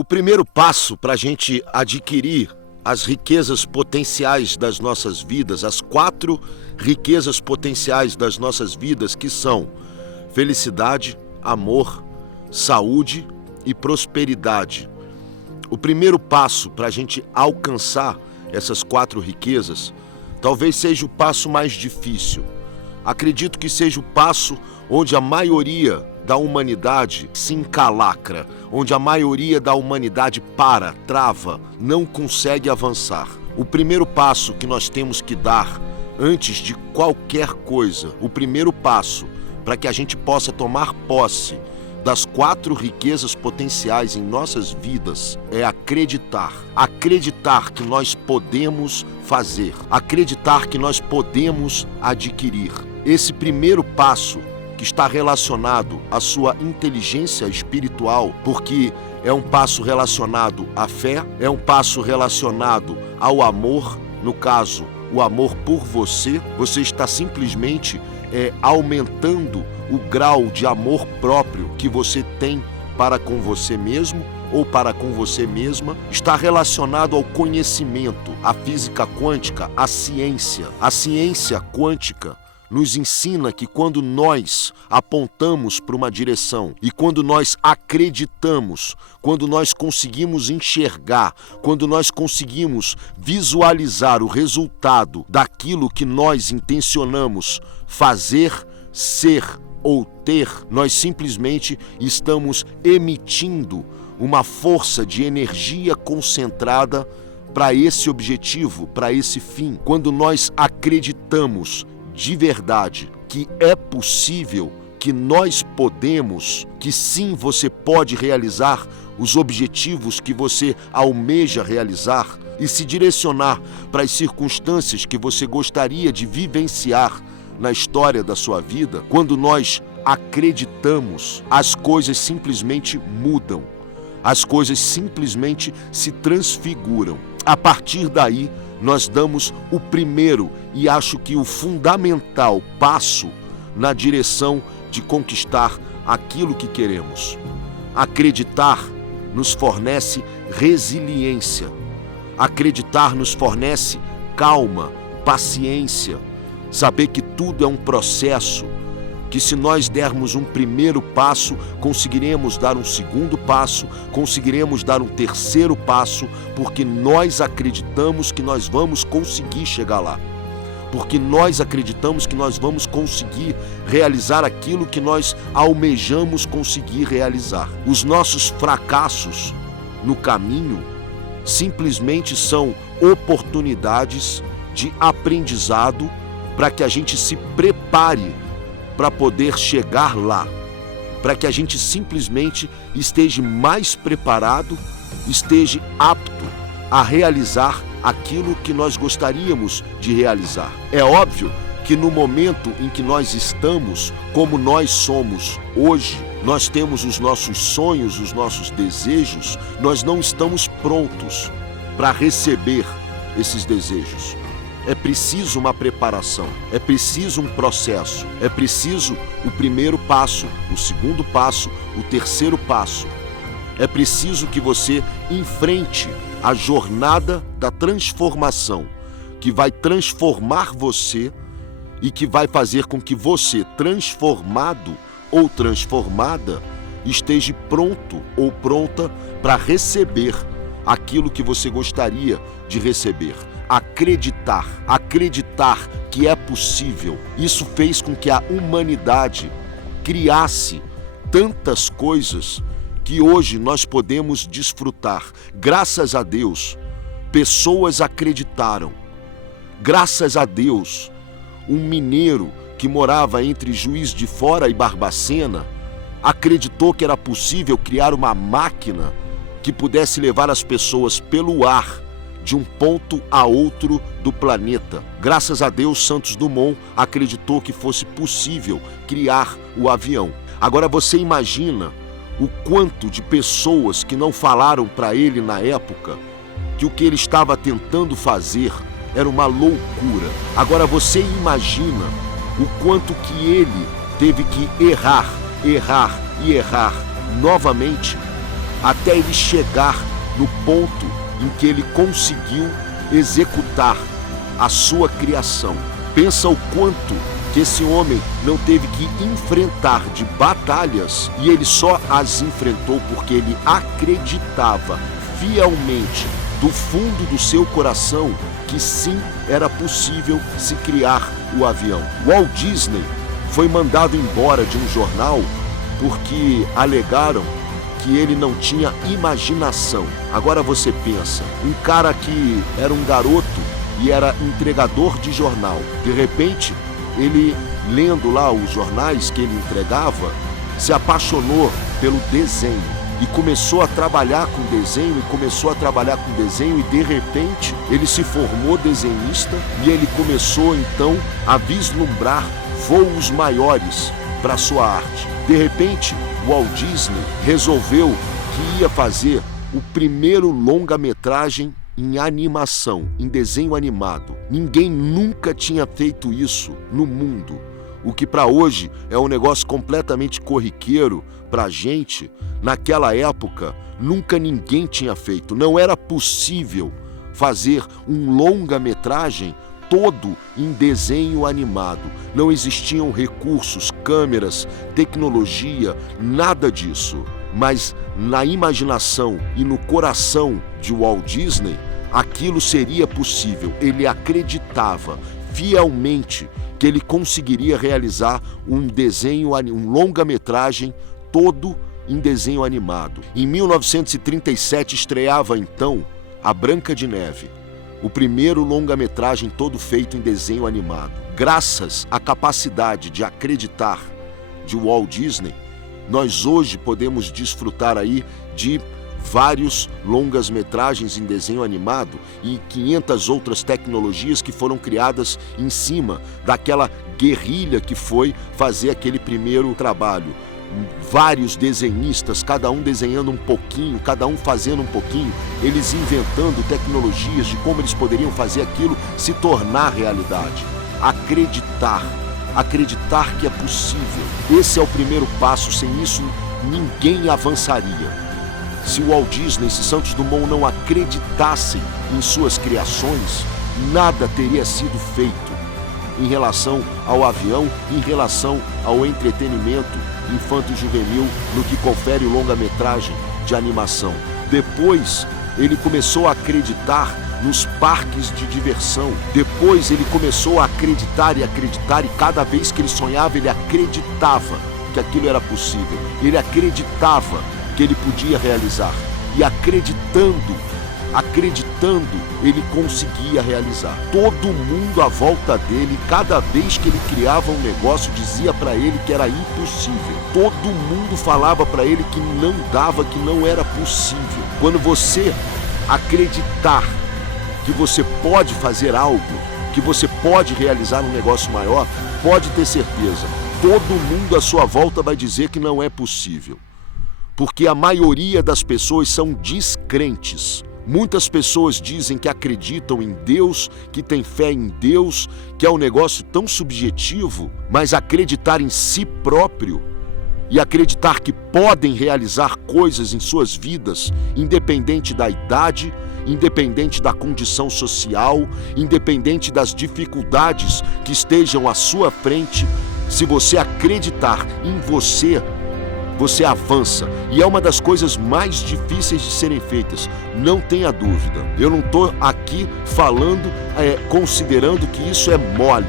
O primeiro passo para a gente adquirir as riquezas potenciais das nossas vidas, as 4 riquezas potenciais das nossas vidas, que são felicidade, amor, saúde e prosperidade. O primeiro passo para a gente alcançar essas 4 riquezas talvez seja o passo mais difícil. Acredito que seja o passo onde a maioria da humanidade se encalacra, onde a maioria da humanidade trava, não consegue avançar. O primeiro passo que nós temos que dar antes de qualquer coisa, o primeiro passo para que a gente possa tomar posse das 4 riquezas potenciais em nossas vidas é acreditar. Acreditar que nós podemos fazer, acreditar que nós podemos adquirir. Esse primeiro passo que está relacionado à sua inteligência espiritual, porque é um passo relacionado à fé, é um passo relacionado ao amor, no caso, o amor por você. Você está simplesmente aumentando o grau de amor próprio que você tem para com você mesmo ou para com você mesma. Está relacionado ao conhecimento, à física quântica, à ciência. A ciência quântica nos ensina que quando nós apontamos para uma direção e quando nós acreditamos, quando nós conseguimos enxergar, quando nós conseguimos visualizar o resultado daquilo que nós intencionamos fazer, ser ou ter, nós simplesmente estamos emitindo uma força de energia concentrada para esse objetivo, para esse fim. Quando nós acreditamos de verdade que é possível, que nós podemos, que sim, você pode realizar os objetivos que você almeja realizar e se direcionar para as circunstâncias que você gostaria de vivenciar na história da sua vida. Quando nós acreditamos, as coisas simplesmente mudam, as coisas simplesmente se transfiguram. A partir daí, nós damos o primeiro e acho que o fundamental passo na direção de conquistar aquilo que queremos. Acreditar nos fornece resiliência. Acreditar nos fornece calma, paciência. Saber que tudo é um processo, que se nós dermos um primeiro passo, conseguiremos dar um segundo passo, conseguiremos dar um terceiro passo, porque nós acreditamos que nós vamos conseguir chegar lá. Porque nós acreditamos que nós vamos conseguir realizar aquilo que nós almejamos conseguir realizar. Os nossos fracassos no caminho simplesmente são oportunidades de aprendizado para que a gente se prepare para poder chegar lá, para que a gente simplesmente esteja mais preparado, esteja apto a realizar aquilo que nós gostaríamos de realizar. É óbvio que no momento em que nós estamos, como nós somos hoje, nós temos os nossos sonhos, os nossos desejos, nós não estamos prontos para receber esses desejos. É preciso uma preparação, é preciso um processo, é preciso o primeiro passo, o segundo passo, o terceiro passo. É preciso que você enfrente a jornada da transformação, que vai transformar você e que vai fazer com que você, transformado ou transformada, esteja pronto ou pronta para receber aquilo que você gostaria de receber. Acreditar que é possível. Isso fez com que a humanidade criasse tantas coisas que hoje nós podemos desfrutar. Graças a Deus, pessoas acreditaram. Graças a Deus, um mineiro que morava entre Juiz de Fora e Barbacena acreditou que era possível criar uma máquina que pudesse levar as pessoas pelo ar de um ponto a outro do planeta. Graças a Deus, Santos Dumont acreditou que fosse possível criar o avião. Agora você imagina o quanto de pessoas que não falaram para ele na época que o que ele estava tentando fazer era uma loucura. Agora você imagina o quanto que ele teve que errar novamente até ele chegar no ponto em que ele conseguiu executar a sua criação. Pensa o quanto que esse homem não teve que enfrentar de batalhas, e ele só as enfrentou porque ele acreditava fielmente do fundo do seu coração que sim, era possível se criar o avião. Walt Disney foi mandado embora de um jornal porque alegaram que ele não tinha imaginação. Agora você pensa, um cara que era um garoto e era entregador de jornal, de repente ele, lendo lá os jornais que ele entregava, se apaixonou pelo desenho e começou a trabalhar com desenho e de repente ele se formou desenhista e ele começou então a vislumbrar voos maiores para sua arte. De repente, Walt Disney resolveu que ia fazer o primeiro longa-metragem em animação, em desenho animado. Ninguém nunca tinha feito isso no mundo. O que para hoje é um negócio completamente corriqueiro para a gente, naquela época nunca ninguém tinha feito. Não era possível fazer um longa-metragem todo em desenho animado. Não existiam recursos, câmeras, tecnologia, nada disso. Mas na imaginação e no coração de Walt Disney, aquilo seria possível. Ele acreditava fielmente que ele conseguiria realizar um longa-metragem todo em desenho animado. Em 1937 estreava então A Branca de Neve, o primeiro longa-metragem todo feito em desenho animado. Graças à capacidade de acreditar de Walt Disney, nós hoje podemos desfrutar aí de vários longas-metragens em desenho animado e 500 outras tecnologias que foram criadas em cima daquela guerrilha que foi fazer aquele primeiro trabalho. Vários desenhistas, cada um desenhando um pouquinho, cada um fazendo um pouquinho, eles inventando tecnologias de como eles poderiam fazer aquilo se tornar realidade. Acreditar que é possível. Esse é o primeiro passo, sem isso ninguém avançaria. Se Walt Disney e Santos Dumont não acreditassem em suas criações, nada teria sido feito em relação ao avião, em relação ao entretenimento infanto-juvenil no que confere o longa-metragem de animação. Depois, ele começou a acreditar nos parques de diversão. Depois, ele começou a acreditar, e cada vez que ele sonhava, ele acreditava que aquilo era possível. Ele acreditava que ele podia realizar. E acreditando, ele conseguia realizar. Todo mundo à volta dele, cada vez que ele criava um negócio, dizia para ele que era impossível. Todo mundo falava para ele que não dava, que não era possível. Quando você acreditar que você pode fazer algo, que você pode realizar um negócio maior, pode ter certeza, todo mundo à sua volta vai dizer que não é possível. Porque a maioria das pessoas são descrentes. Muitas pessoas dizem que acreditam em Deus, que têm fé em Deus, que é um negócio tão subjetivo, mas acreditar em si próprio e acreditar que podem realizar coisas em suas vidas, independente da idade, independente da condição social, independente das dificuldades que estejam à sua frente, se você acreditar em você, você avança, e é uma das coisas mais difíceis de serem feitas, não tenha dúvida. Eu não estou aqui falando, considerando que isso é mole,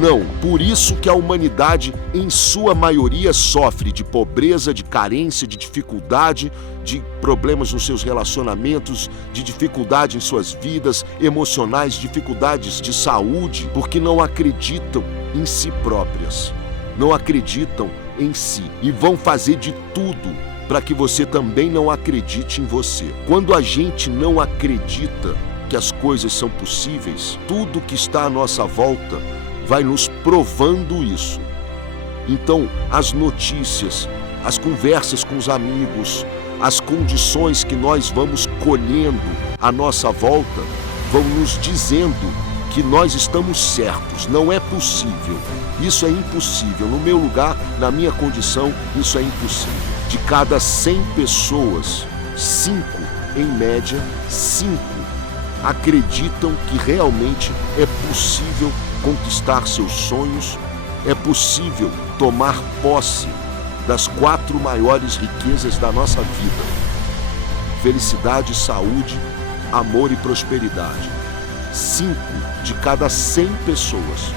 não. Por isso que a humanidade, em sua maioria, sofre de pobreza, de carência, de dificuldade, de problemas nos seus relacionamentos, de dificuldade em suas vidas emocionais, dificuldades de saúde, porque não acreditam em si próprias, não acreditam em si, e vão fazer de tudo para que você também não acredite em você. Quando a gente não acredita que as coisas são possíveis, tudo que está à nossa volta vai nos provando isso. Então, as notícias, as conversas com os amigos, as condições que nós vamos colhendo à nossa volta vão nos dizendo que nós estamos certos, não é possível, isso é impossível, no meu lugar, na minha condição, isso é impossível. De cada 100 pessoas 5, em média, 5 acreditam que realmente é possível conquistar seus sonhos, é possível tomar posse das 4 maiores riquezas da nossa vida: felicidade, saúde, amor e prosperidade. 5 de cada 100 pessoas.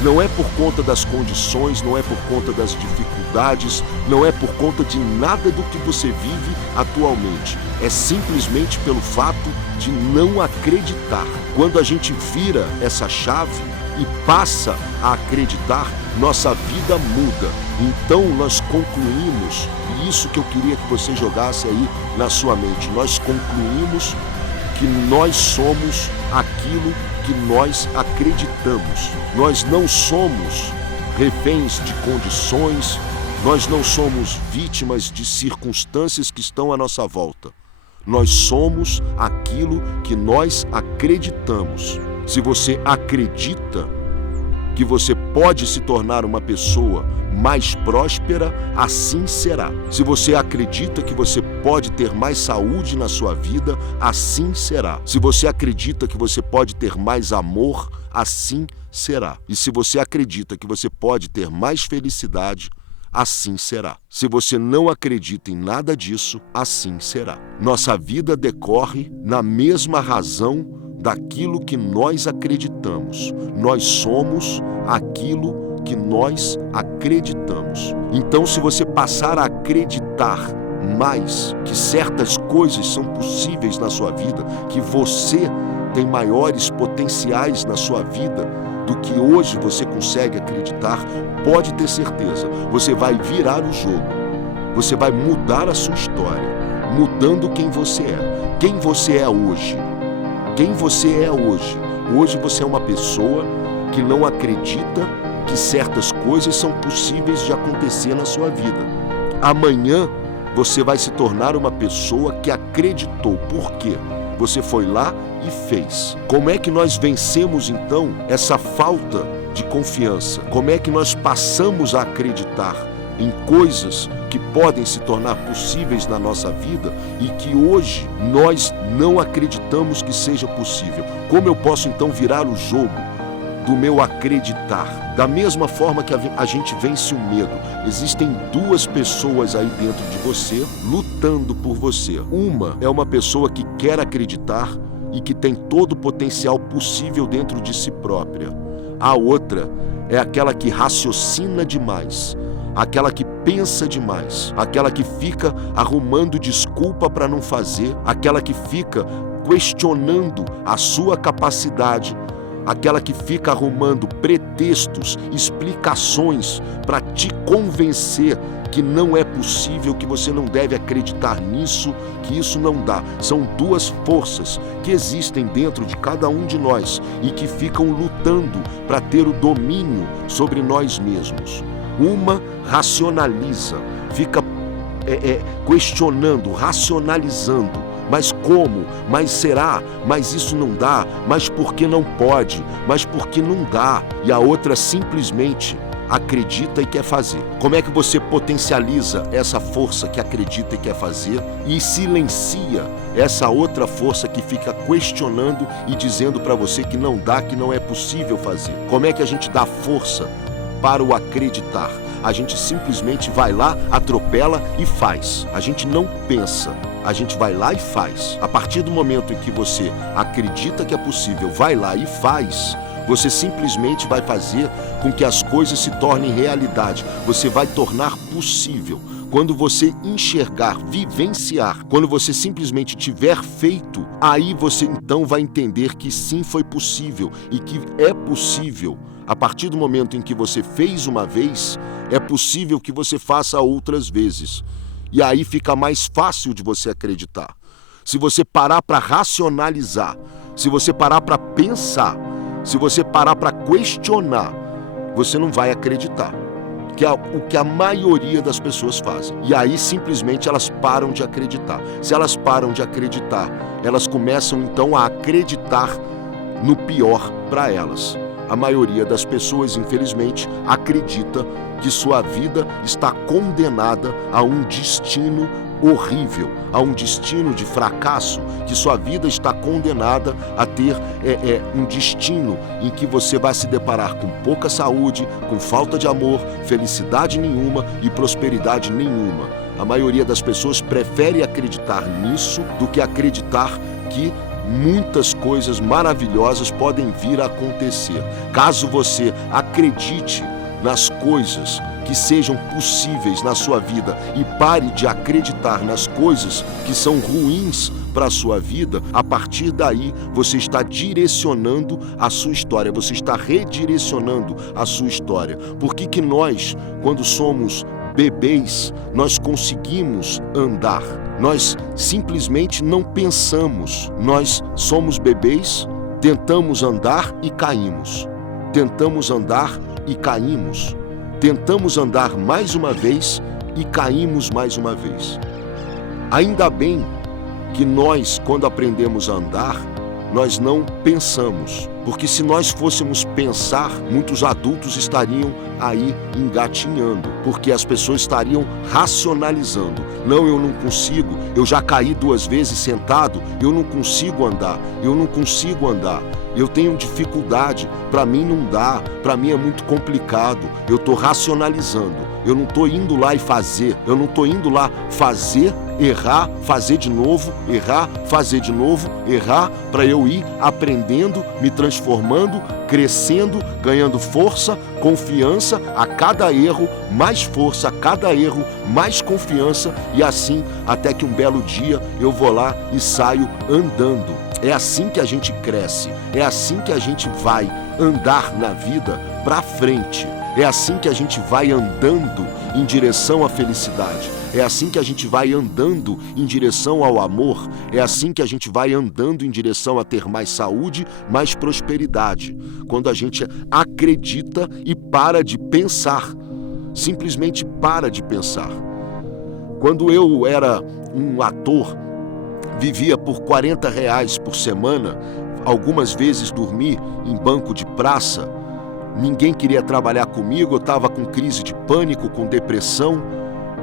Não é por conta das condições, não é por conta das dificuldades, não é por conta de nada do que você vive atualmente. É simplesmente pelo fato de não acreditar. Quando a gente vira essa chave e passa a acreditar, nossa vida muda. Então nós concluímos, e isso que eu queria que você jogasse aí na sua mente, nós concluímos que nós somos aquilo que nós acreditamos. Nós não somos reféns de condições, nós não somos vítimas de circunstâncias que estão à nossa volta. Nós somos aquilo que nós acreditamos. Se você acredita que você pode se tornar uma pessoa mais próspera, assim será. Se você acredita que você pode ter mais saúde na sua vida, assim será. Se você acredita que você pode ter mais amor, assim será. E se você acredita que você pode ter mais felicidade, assim será. Se você não acredita em nada disso, assim será. Nossa vida decorre na mesma razão daquilo que nós acreditamos. Nós somos aquilo que nós acreditamos. Então, se você passar a acreditar mais que certas coisas são possíveis na sua vida, que você tem maiores potenciais na sua vida do que hoje você consegue acreditar, pode ter certeza, você vai virar o jogo. Você vai mudar a sua história, mudando quem você é. Quem você é hoje? Quem você é hoje? Hoje você é uma pessoa que não acredita que certas coisas são possíveis de acontecer na sua vida. Amanhã você vai se tornar uma pessoa que acreditou. Por quê? Você foi lá e fez. Como é que nós vencemos então essa falta de confiança? Como é que nós passamos a acreditar em coisas que podem se tornar possíveis na nossa vida e que hoje nós não acreditamos que seja possível? Como eu posso então virar o jogo do meu acreditar? Da mesma forma que a gente vence o medo, existem 2 pessoas aí dentro de você lutando por você. Uma é uma pessoa que quer acreditar e que tem todo o potencial possível dentro de si própria. A outra é aquela que raciocina demais, aquela que pensa demais, aquela que fica arrumando desculpa para não fazer, aquela que fica questionando a sua capacidade, aquela que fica arrumando pretextos, explicações para te convencer que não é possível, que você não deve acreditar nisso, que isso não dá. São 2 forças que existem dentro de cada um de nós e que ficam lutando para ter o domínio sobre nós mesmos. Uma racionaliza, fica questionando, racionalizando. Mas como? Mas será? Mas isso não dá? Mas por que não pode? Mas por que não dá? E a outra simplesmente acredita e quer fazer. Como é que você potencializa essa força que acredita e quer fazer e silencia essa outra força que fica questionando e dizendo para você que não dá, que não é possível fazer? Como é que a gente dá força para o acreditar? A gente simplesmente vai lá, atropela e faz. A gente não pensa. A gente vai lá e faz. A partir do momento em que você acredita que é possível, vai lá e faz, você simplesmente vai fazer com que as coisas se tornem realidade. Você vai tornar possível. Quando você enxergar, vivenciar, quando você simplesmente tiver feito, aí você então vai entender que sim, foi possível e que é possível. A partir do momento em que você fez uma vez, é possível que você faça outras vezes. E aí fica mais fácil de você acreditar. Se você parar para racionalizar, se você parar para pensar, se você parar para questionar, você não vai acreditar. Que é o que a maioria das pessoas fazem. E aí simplesmente elas param de acreditar. Se elas param de acreditar, elas começam então a acreditar no pior para elas. A maioria das pessoas, infelizmente, acredita que sua vida está condenada a um destino horrível, a um destino de fracasso, que sua vida está condenada a ter um destino em que você vai se deparar com pouca saúde, com falta de amor, felicidade nenhuma e prosperidade nenhuma. A maioria das pessoas prefere acreditar nisso do que acreditar que muitas coisas maravilhosas podem vir a acontecer. Caso você acredite nas coisas que sejam possíveis na sua vida e pare de acreditar nas coisas que são ruins para a sua vida, a partir daí você está direcionando a sua história, você está redirecionando a sua história. Por que nós, quando somos bebês, nós conseguimos andar? Nós simplesmente não pensamos. Nós somos bebês, tentamos andar e caímos. Tentamos andar e caímos. Tentamos andar mais uma vez e caímos mais uma vez. Ainda bem que nós, quando aprendemos a andar, nós não pensamos, porque se nós fôssemos pensar, muitos adultos estariam aí engatinhando, porque as pessoas estariam racionalizando. Não, eu não consigo, eu já caí 2 vezes sentado, eu não consigo andar, eu tenho dificuldade, para mim não dá, para mim é muito complicado, eu estou racionalizando, eu não estou indo lá e fazer, eu não estou indo lá fazer, errar, fazer de novo, errar, fazer de novo, errar, para eu ir aprendendo, me transformando, crescendo, ganhando força, confiança a cada erro, mais força a cada erro, mais confiança e assim até que um belo dia eu vou lá e saio andando. É assim que a gente cresce, é assim que a gente vai andar na vida para frente. É assim que a gente vai andando em direção à felicidade. É assim que a gente vai andando em direção ao amor. É assim que a gente vai andando em direção a ter mais saúde, mais prosperidade. Quando a gente acredita e para de pensar. Simplesmente para de pensar. Quando eu era um ator, vivia por R$40 por semana, algumas vezes dormi em banco de praça. Ninguém queria trabalhar comigo, eu estava com crise de pânico, com depressão.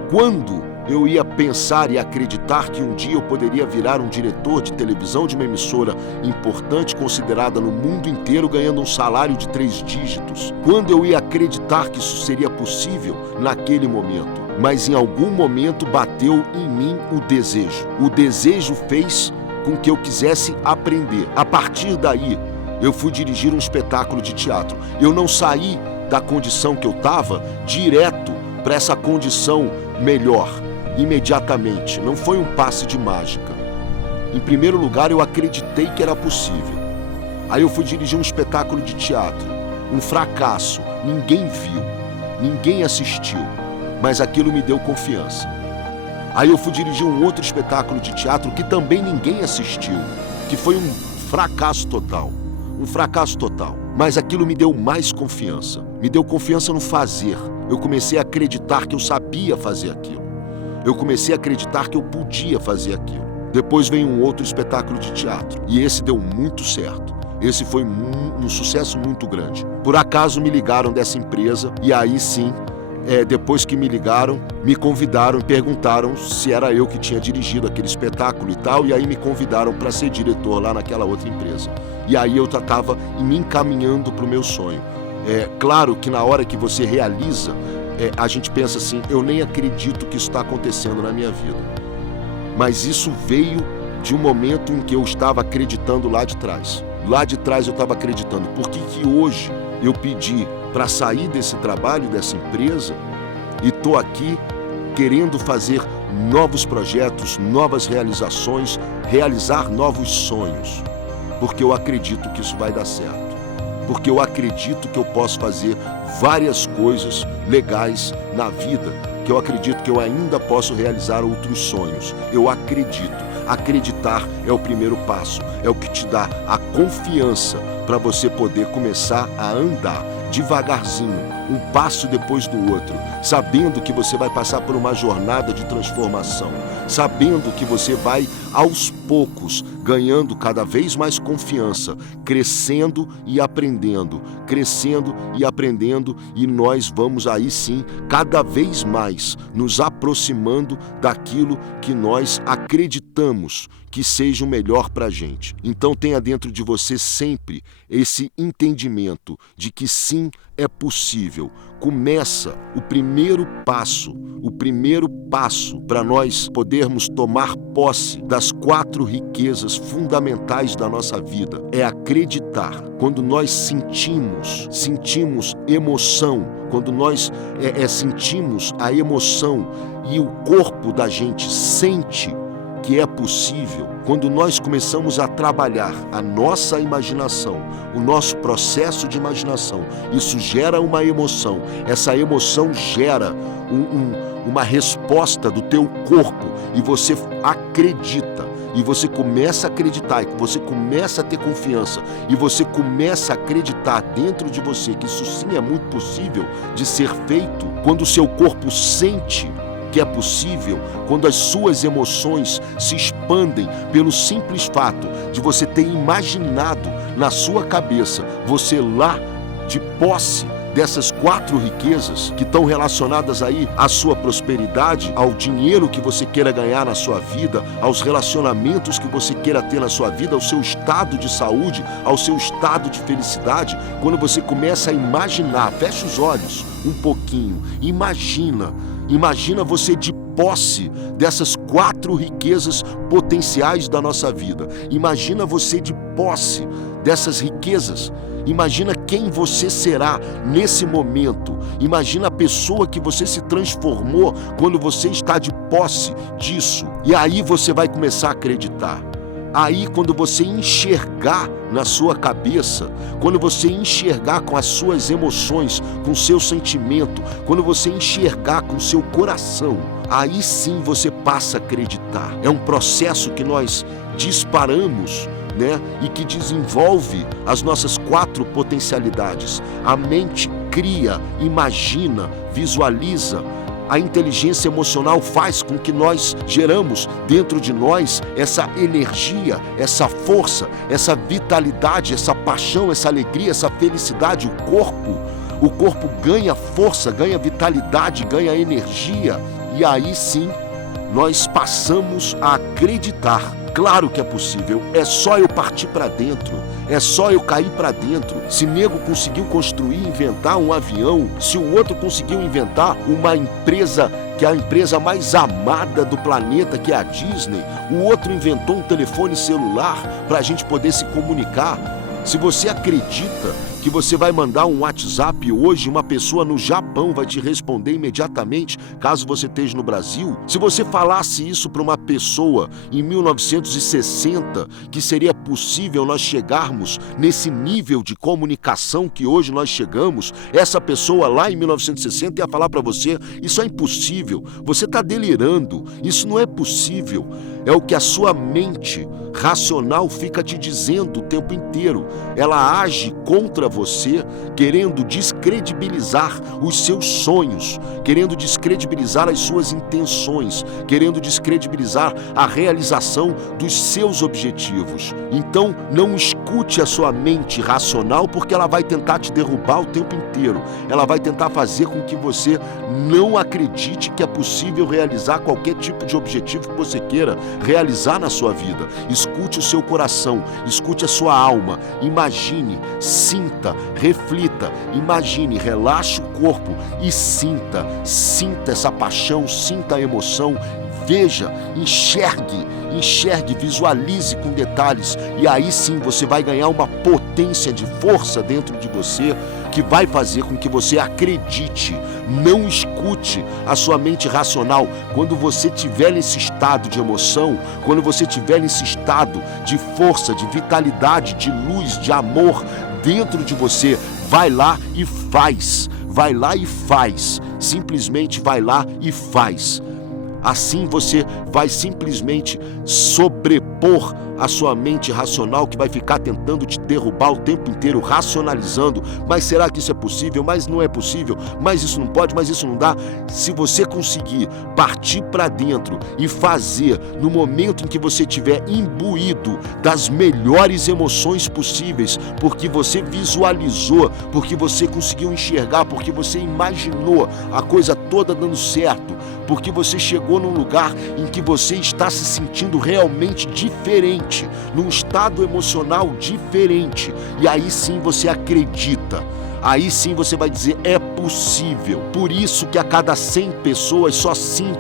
Quando eu ia pensar e acreditar que um dia eu poderia virar um diretor de televisão de uma emissora importante, considerada no mundo inteiro, ganhando um salário de 3 dígitos? Quando eu ia acreditar que isso seria possível? Naquele momento. Mas em algum momento bateu em mim o desejo. O desejo fez com que eu quisesse aprender. A partir daí, eu fui dirigir um espetáculo de teatro. Eu não saí da condição que eu estava direto para essa condição melhor, imediatamente. Não foi um passe de mágica. Em primeiro lugar, eu acreditei que era possível. Aí eu fui dirigir um espetáculo de teatro. Um fracasso. Ninguém viu, ninguém assistiu, mas aquilo me deu confiança. Aí eu fui dirigir um outro espetáculo de teatro que também ninguém assistiu, que foi um fracasso total. Um fracasso total. Mas aquilo me deu mais confiança. Me deu confiança no fazer. Eu comecei a acreditar que eu sabia fazer aquilo. Eu comecei a acreditar que eu podia fazer aquilo. Depois veio um outro espetáculo de teatro. E esse deu muito certo. Esse foi um sucesso muito grande. Por acaso me ligaram dessa empresa e aí sim, depois que me ligaram, me convidaram e perguntaram se era eu que tinha dirigido aquele espetáculo e tal, e aí me convidaram para ser diretor lá naquela outra empresa. E aí eu estava me encaminhando para o meu sonho. Claro que na hora que você realiza, a gente pensa assim, eu nem acredito que isso está acontecendo na minha vida. Mas isso veio de um momento em que eu estava acreditando lá de trás. Lá de trás eu estava acreditando. Por que hoje eu pedi para sair desse trabalho, dessa empresa, e estou aqui querendo fazer novos projetos, novas realizações, realizar novos sonhos? Porque eu acredito que isso vai dar certo. Porque eu acredito que eu posso fazer várias coisas legais na vida, que eu acredito que eu ainda posso realizar outros sonhos. Eu acredito. Acreditar é o primeiro passo, é o que te dá a confiança para você poder começar a andar devagarzinho, um passo depois do outro, sabendo que você vai passar por uma jornada de transformação, sabendo que você vai aos poucos, ganhando cada vez mais confiança, crescendo e aprendendo, e nós vamos aí sim, cada vez mais, nos aproximando daquilo que nós acreditamos que seja o melhor para a gente. Então tenha dentro de você sempre esse entendimento de que sim, é possível. Começa o primeiro passo para nós podermos tomar posse das 4 riquezas fundamentais da nossa vida. É acreditar. Quando nós sentimos emoção, quando nós sentimos a emoção e o corpo da gente sente que é possível, quando nós começamos a trabalhar a nossa imaginação, o nosso processo de imaginação, isso gera uma emoção, essa emoção gera uma resposta do teu corpo e você acredita, e você começa a acreditar, e você começa a ter confiança, e você começa a acreditar dentro de você que isso sim é muito possível de ser feito. Quando o seu corpo sente que é possível, quando as suas emoções se expandem pelo simples fato de você ter imaginado na sua cabeça, você lá de posse dessas 4 riquezas que estão relacionadas aí à sua prosperidade, ao dinheiro que você queira ganhar na sua vida, aos relacionamentos que você queira ter na sua vida, ao seu estado de saúde, ao seu estado de felicidade. Quando você começa a imaginar, fecha os olhos um pouquinho, imagina você de posse dessas 4 riquezas potenciais da nossa vida. Imagina você de posse dessas riquezas. Imagina quem você será nesse momento. Imagina a pessoa que você se transformou quando você está de posse disso. E aí você vai começar a acreditar. Aí, quando você enxergar na sua cabeça, quando você enxergar com as suas emoções, com o seu sentimento, quando você enxergar com o seu coração, aí sim você passa a acreditar. É um processo que nós disparamos, e que desenvolve as nossas 4 potencialidades. A mente cria, imagina, visualiza. A inteligência emocional faz com que nós geramos dentro de nós essa energia, essa força, essa vitalidade, essa paixão, essa alegria, essa felicidade. O corpo ganha força, ganha vitalidade, ganha energia. E aí sim, nós passamos a acreditar. Claro que é possível, é só eu partir para dentro, é só eu cair para dentro. Se nego conseguiu construir, inventar um avião, se o outro conseguiu inventar uma empresa que é a empresa mais amada do planeta, que é a Disney, o outro inventou um telefone celular para a gente poder se comunicar. Se você acredita que você vai mandar um WhatsApp hoje, uma pessoa no Japão vai te responder imediatamente, caso você esteja no Brasil. Se você falasse isso para uma pessoa em 1960, que seria possível nós chegarmos nesse nível de comunicação que hoje nós chegamos, essa pessoa lá em 1960 ia falar para você, isso é impossível, você está delirando, isso não é possível. É o que a sua mente racional fica te dizendo o tempo inteiro. Ela age contra você, querendo descredibilizar os seus sonhos, querendo descredibilizar as suas intenções, querendo descredibilizar a realização dos seus objetivos. Então, não escute a sua mente racional, porque ela vai tentar te derrubar o tempo inteiro. Ela vai tentar fazer com que você não acredite que é possível realizar qualquer tipo de objetivo que você queira realizar na sua vida. Escute o seu coração, escute a sua alma, imagine, sinta, reflita, imagine, relaxe o corpo e sinta essa paixão, sinta a emoção, veja, enxergue, visualize com detalhes, e aí sim você vai ganhar uma potência de força dentro de você que vai fazer com que você acredite. Não escute a sua mente racional. Quando você estiver nesse estado de emoção, quando você estiver nesse estado de força, de vitalidade, de luz, de amor dentro de você, vai lá e faz. Vai lá e faz. Simplesmente vai lá e faz. Assim você vai simplesmente sobrepor a sua mente racional, que vai ficar tentando te derrubar o tempo inteiro, racionalizando. Mas será que isso é possível? Mas não é possível? Mas isso não pode? Mas isso não dá? Se você conseguir partir para dentro e fazer no momento em que você estiver imbuído das melhores emoções possíveis, porque você visualizou, porque você conseguiu enxergar, porque você imaginou a coisa toda dando certo, porque você chegou num lugar em que você está se sentindo realmente diferente, num estado emocional diferente, e aí sim você acredita. Aí sim você vai dizer, é possível. Por isso que a cada 100 pessoas, só 5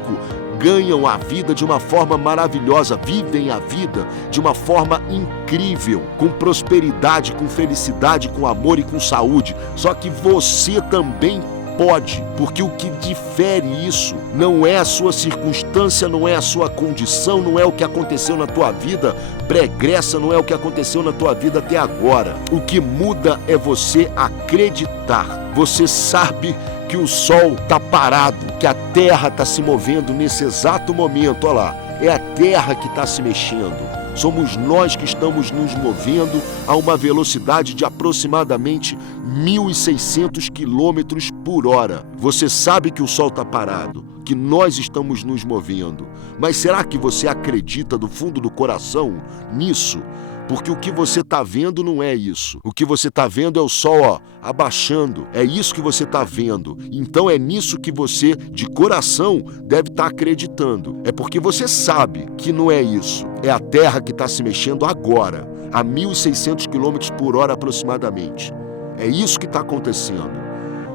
ganham a vida de uma forma maravilhosa, vivem a vida de uma forma incrível, com prosperidade, com felicidade, com amor e com saúde. Só que você também pode, porque o que difere isso não é a sua circunstância, não é a sua condição, não é o que aconteceu na tua vida pregressa, não é o que aconteceu na tua vida até agora. O que muda é você acreditar. Você sabe que o sol está parado, que a terra está se movendo nesse exato momento. Olha lá, é a terra que está se mexendo. Somos nós que estamos nos movendo a uma velocidade de aproximadamente 1.600 quilômetros por hora. Você sabe que o sol está parado, que nós estamos nos movendo. Mas será que você acredita do fundo do coração nisso? Porque o que você está vendo não é isso. O que você está vendo é o sol, abaixando. É isso que você está vendo. Então é nisso que você, de coração, deve estar acreditando. É porque você sabe que não é isso. É a Terra que está se mexendo agora, a 1.600 km por hora aproximadamente. É isso que está acontecendo.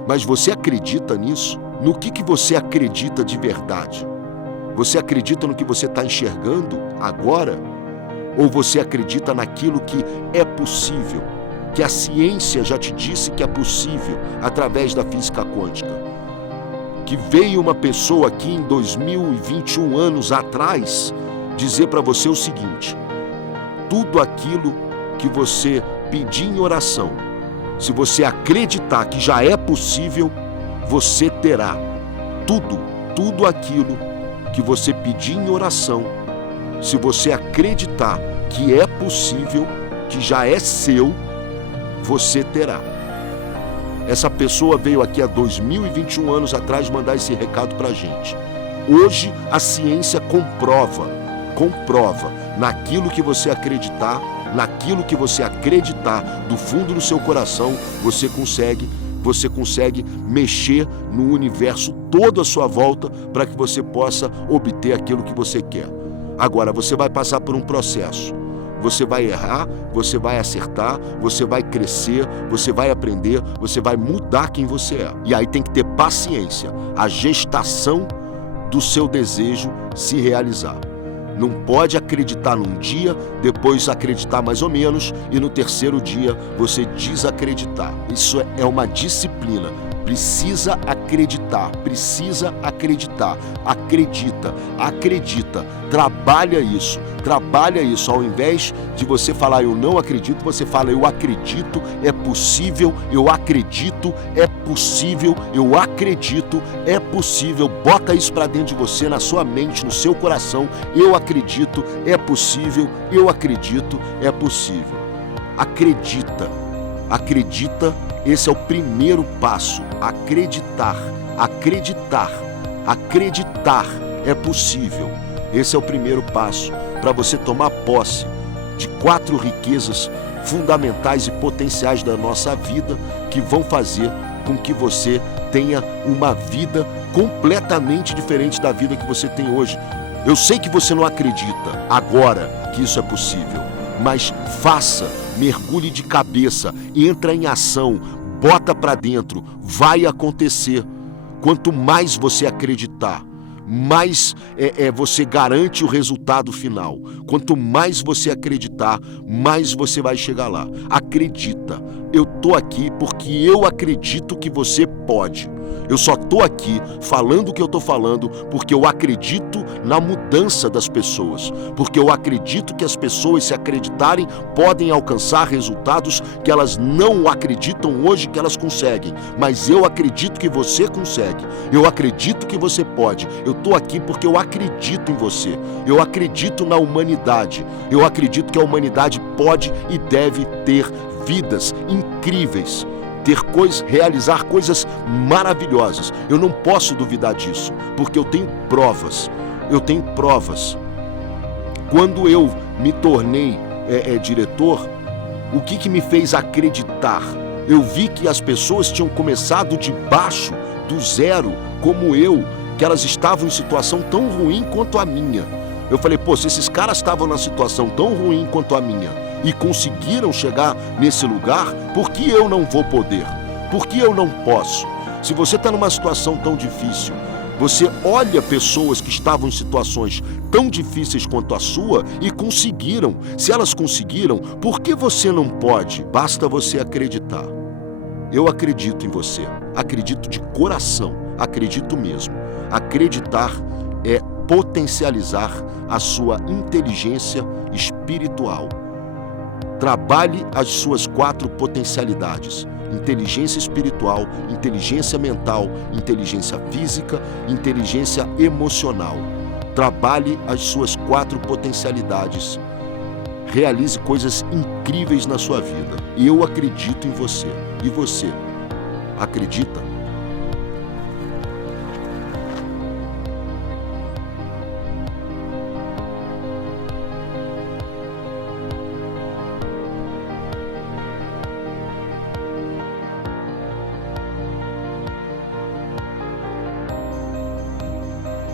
Mas você acredita nisso? No que você acredita de verdade? Você acredita no que você está enxergando agora? Ou você acredita naquilo que é possível, que a ciência já te disse que é possível através da física quântica? Que veio uma pessoa aqui em 2021 anos atrás dizer para você o seguinte: tudo aquilo que você pedir em oração, se você acreditar que já é possível, você terá. Tudo aquilo que você pedir em oração, se você acreditar que é possível, que já é seu, você terá. Essa pessoa veio aqui há 2021 anos atrás mandar esse recado pra gente. Hoje a ciência comprova naquilo que você acreditar, do fundo do seu coração, você consegue mexer no universo todo à sua volta para que você possa obter aquilo que você quer. Agora, você vai passar por um processo. Você vai errar, você vai acertar, você vai crescer, você vai aprender, você vai mudar quem você é. E aí tem que ter paciência, a gestação do seu desejo se realizar. Não pode acreditar num dia, depois acreditar mais ou menos e no terceiro dia você desacreditar. Isso é uma disciplina. Precisa acreditar, acredita, trabalha isso. Ao invés de você falar eu não acredito, você fala eu acredito, é possível, eu acredito, é possível, eu acredito, é possível. Bota isso para dentro de você, na sua mente, no seu coração. Eu acredito, é possível, eu acredito, é possível. Acredita. Esse é o primeiro passo, acreditar é possível. Esse é o primeiro passo para você tomar posse de 4 riquezas fundamentais e potenciais da nossa vida que vão fazer com que você tenha uma vida completamente diferente da vida que você tem hoje. Eu sei que você não acredita agora que isso é possível, mas faça. Mergulhe de cabeça, entra em ação, bota para dentro, vai acontecer. Quanto mais você acreditar, mais você garante o resultado final. Quanto mais você acreditar, mais você vai chegar lá. Acredita, eu tô aqui porque eu acredito que você pode. Eu só estou aqui falando o que eu estou falando porque eu acredito na mudança das pessoas. Porque eu acredito que as pessoas, se acreditarem, podem alcançar resultados que elas não acreditam hoje que elas conseguem. Mas eu acredito que você consegue. Eu acredito que você pode. Eu estou aqui porque eu acredito em você. Eu acredito na humanidade. Eu acredito que a humanidade pode e deve ter vidas incríveis. Realizar coisas maravilhosas. Eu não posso duvidar disso, porque eu tenho provas. Eu tenho provas. Quando eu me tornei diretor, o que me fez acreditar? Eu vi que as pessoas tinham começado de baixo, do zero, como eu, que elas estavam em situação tão ruim quanto a minha. Eu falei, pô, se esses caras estavam na situação tão ruim quanto a minha e conseguiram chegar nesse lugar, por que eu não vou poder? Por que eu não posso? Se você está numa situação tão difícil, você olha pessoas que estavam em situações tão difíceis quanto a sua e conseguiram. Se elas conseguiram, por que você não pode? Basta você acreditar. Eu acredito em você. Acredito de coração. Acredito mesmo. Acreditar é potencializar a sua inteligência espiritual. Trabalhe as suas 4 potencialidades: inteligência espiritual, inteligência mental, inteligência física, inteligência emocional. Trabalhe as suas 4 potencialidades. Realize coisas incríveis na sua vida. Eu acredito em você. E você? Acredita?